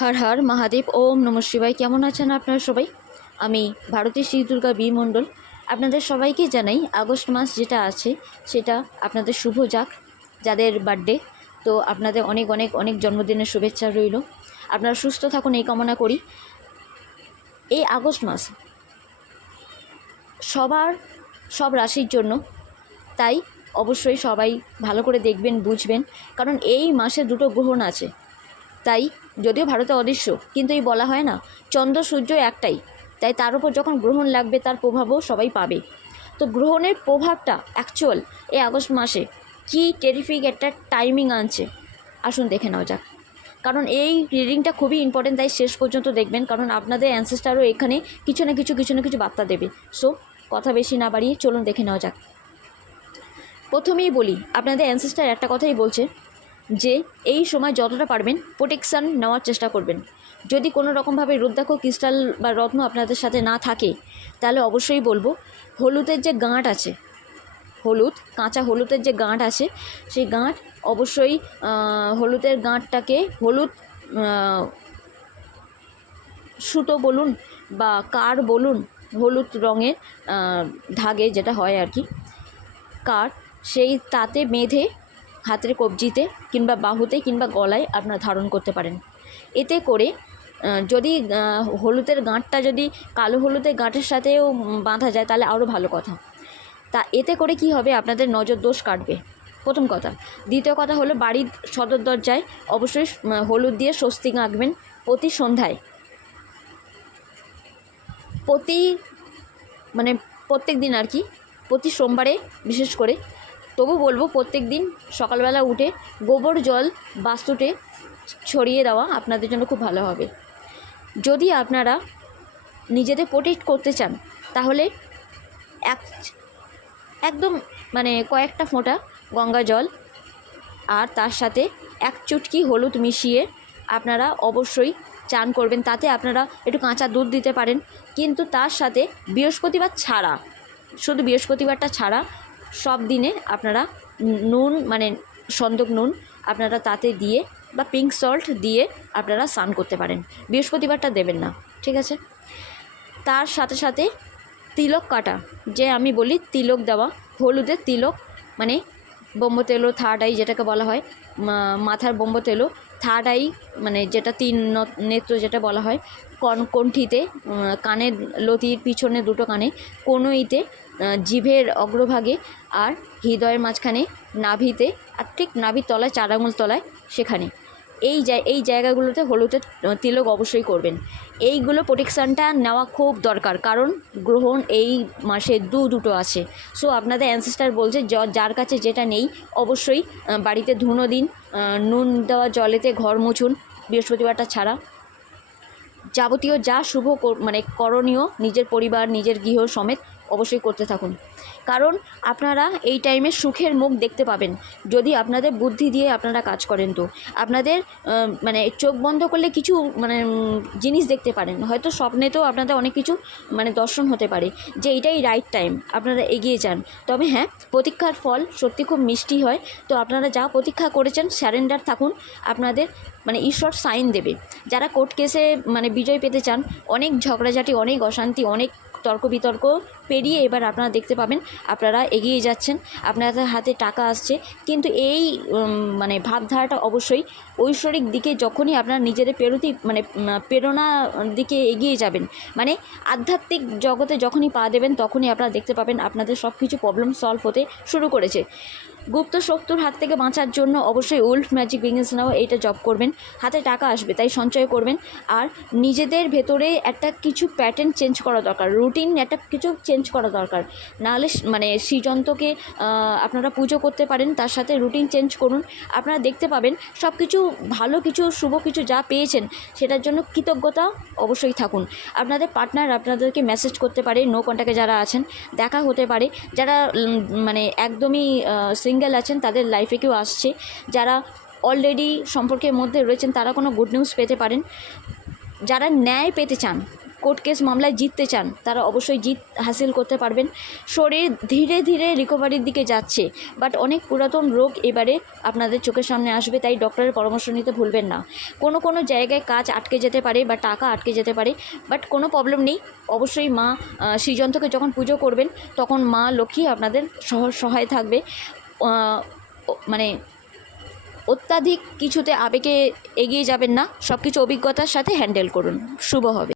হর হর মহাদেব, ওম নমঃ শিবায়। কেমন আছেন আপনারা সবাই? আমি ভারতী শ্রী দুর্গা বি মণ্ডল আপনাদের সবাইকে জানাই আগস্ট মাস যেটা আছে সেটা আপনাদের শুভ যাক। যাদের বার্থডে, তো আপনাদের অনেক অনেক অনেক জন্মদিনের শুভেচ্ছা রইল। আপনারা সুস্থ থাকুন এই কামনা করি। এই আগস্ট মাস সব রাশির জন্য, তাই অবশ্যই সবাই ভালো করে দেখবেন, বুঝবেন, কারণ এই মাসে দুটো গ্রহণ আছে। তাই যদিও ভারতে অদৃশ্য, কিন্তু এই বলা হয় না চন্দ্র সূর্য একটাই, তাই তার উপর যখন গ্রহণ লাগবে তার প্রভাবও সবাই পাবে। তো গ্রহণের প্রভাবটা অ্যাকচুয়াল এই আগস্ট মাসে কি টেরিফিক একটা টাইমিং আনছে, আসুন দেখে নেওয়া যাক। কারণ এই রিডিংটা খুবই ইম্পর্টেন্ট, তাই শেষ পর্যন্ত দেখবেন, কারণ আপনাদের অ্যানসেস্টারও এখানে কিছু না কিছু বার্তা দেবে। সো কথা বেশি না বাড়িয়ে চলুন দেখে নেওয়া যাক। প্রথমেই বলি, আপনাদের অ্যানসেস্টার একটা কথাই বলছে যে এই সময় যতটা পারবেন প্রোটেকশান নেওয়ার চেষ্টা করবেন। যদি কোনো রকমভাবে রুদ্রাক্ষ ক্রিস্টাল বা রত্ন আপনাদের সাথে না থাকে, তাহলে অবশ্যই বলবো হলুদের যে গাঁট আছে, কাঁচা হলুদের যে গাঁট আছে, সেই গাঁট অবশ্যই হলুদের গাঁটটাকে হলুদ সুতো বলুন বা কার বলুন, হলুদ রঙের ধাগে যেটা হয় আর কি, কার, সেই তাতে বেঁধে হাতের কবজিতে কিংবা বাহুতে কিংবা গলায় আপনারা ধারণ করতে পারেন। এতে করে যদি হলুদের গাঁটটা যদি কালো হলুদের গাঁটের সাথেও বাঁধা যায় তাহলে আরও ভালো কথা। তা এতে করে কি হবে, আপনাদের নজর দোষ কাটবে, প্রথম কথা। দ্বিতীয় কথা হলো, বাড়ির সদর দরজায় অবশ্যই হলুদ দিয়ে স্বস্তিক আঁকবেন প্রতি সন্ধ্যায়, প্রত্যেক দিন আর কি, প্রতি সোমবারে বিশেষ করে। তবু বলবো প্রত্যেক দিন সকালবেলা উঠে গোবর জল বাস্তুতে ছড়িয়ে দেওয়া আপনাদের জন্য খুব ভালো হবে। যদি আপনারা নিজেদের প্রোটেক্ট করতে চান, তাহলে একদম কয়েকটা ফোঁটা গঙ্গা জল আর তার সাথে এক চুটকি হলুদ মিশিয়ে আপনারা অবশ্যই চান করবেন। তাতে আপনারা একটু কাঁচা দুধ দিতে পারেন, কিন্তু তার সাথে বৃহস্পতিবার ছাড়া, শুধু বৃহস্পতিবারটা ছাড়া সব দিনে আপনারা নুন, সন্দক নুন আপনারা তাতে দিয়ে বা পিঙ্ক সল্ট দিয়ে আপনারা স্নান করতে পারেন। বৃহস্পতিবারটা দেবেন না, ঠিক আছে? তার সাথে সাথে তিলক কাটা, যে আমি বলি তিলক দেওয়া, হলুদের তিলক, ব্রহ্মতেলো থার্ড আই যেটাকে বলা হয়, মাথার ব্রহ্মতেলো থার্ড আই, যেটা তিন নেত্র যেটা বলা হয়, কণ্ঠিতে, কানের লতির পিছনে দুটো কানে, কনুইতে, জিভের অগ্রভাগে, আর হৃদয়ের মাঝখানে, নাভিতে, আর ঠিক নাভির তলায় 4 আঙুল তলায়, সেখানে এই জায়গাগুলোতে হলুদের তিলক অবশ্যই করবেন। এইগুলো প্রোটেকশানটা নেওয়া খুব দরকার, কারণ গ্রহণ এই মাসে দুটো আছে। সো আপনাদের অ্যানসেস্টার বলছে যার কাছে যেটা নেই অবশ্যই বাড়িতে ধুনো দিন, নুন দেওয়া জলেতে ঘর মুছুন বৃহস্পতিবারটা ছাড়া। যাবতীয় যা শুভ করণীয় নিজের পরিবার, নিজের গৃহ সমেত অবশ্যই করতে থাকুন, কারণ আপনারা এই টাইমে সুখের মুখ দেখতে পাবেন যদি আপনাদের বুদ্ধি দিয়ে আপনারা কাজ করেন। তো আপনাদের চোখ বন্ধ করলে কিছু জিনিস দেখতে পারেন, হয়তো স্বপ্নেতেও আপনাদের অনেক কিছু দর্শন হতে পারে যে এটাই রাইট টাইম, আপনারা এগিয়ে যান। তবে হ্যাঁ, প্রতীক্ষার ফল সত্যি খুব মিষ্টি হয়। তো আপনারা যা প্রতীক্ষা করেছেন স্যারেন্ডার থাকুন, আপনাদের ঈশ্বর সাইন দেবে। যারা কোর্ট কেসে বিজয় পেতে চান, অনেক ঝগড়াঝাটি, অনেক অশান্তি, অনেক তর্ক বিতর্ক পেরিয়ে এবার আপনারা দেখতে পাবেন আপনারা এগিয়ে যাচ্ছেন, আপনাদের হাতে টাকা আসছে। কিন্তু এই ভাবধারাটা অবশ্যই ঐশ্বরিক দিকে, যখনই আপনারা নিজেদের প্রেরণা দিকে এগিয়ে যাবেন, আধ্যাত্মিক জগতে যখনই পা দেবেন, তখনই আপনারা দেখতে পাবেন আপনাদের সব কিছু প্রবলেম সলভ হতে শুরু করেছে। গুপ্ত শত্রুর হাত থেকে বাঁচার জন্য অবশ্যই উল্ফ ম্যাজিক বিজনেস নাও এইটা জব করবেন, হাতে টাকা আসবে, তাই সঞ্চয় করবেন। আর নিজেদের ভেতরে একটা কিছু প্যাটার্ন চেঞ্জ করা দরকার, রুটিন একটা কিছু চেঞ্জ করা দরকার। নাহলে শ্রীযন্ত্রকে আপনারা পুজো করতে পারেন, তার সাথে রুটিন চেঞ্জ করুন, আপনারা দেখতে পাবেন সব কিছু ভালো কিছু, শুভ কিছু যা পেয়েছেন সেটার জন্য কৃতজ্ঞতা অবশ্যই থাকুন। আপনাদের পার্টনার আপনাদেরকে মেসেজ করতে পারে, নো কন্ট্যাক্টে যারা আছেন, দেখা হতে পারে। যারা একদমই সিঙ্গেল আছেন তাদের লাইফে কেউ আসছে, যারা অলরেডি সম্পর্কের মধ্যে রয়েছেন তারা কোনো গুড নিউজ পেতে পারেন। যারা ন্যায় পেতে চান, কোর্ট কেস মামলায় জিততে চান তারা অবশ্যই জিত হাসিল করতে পারবেন। শরীর ধীরে ধীরে রিকভারির দিকে যাচ্ছে, বাট অনেক পুরাতন রোগ এবারে আপনাদের চোখের সামনে আসবে, তাই ডক্টরের পরামর্শ নিতে ভুলবেন না। কোনো জায়গায় কাজ আটকে যেতে পারে বা টাকা আটকে যেতে পারে, বাট কোনো প্রবলেম নেই। অবশ্যই মা শ্রীযন্ত্রকে যখন পুজো করবেন তখন মা লক্ষ্মী আপনাদের সহায় থাকবে। মানে অত্যাধিক কিছুতে আবেগে এগিয়ে যাবেন না, সব কিছু অভিজ্ঞতার সাথে হ্যান্ডেল করুন। শুভ হবে।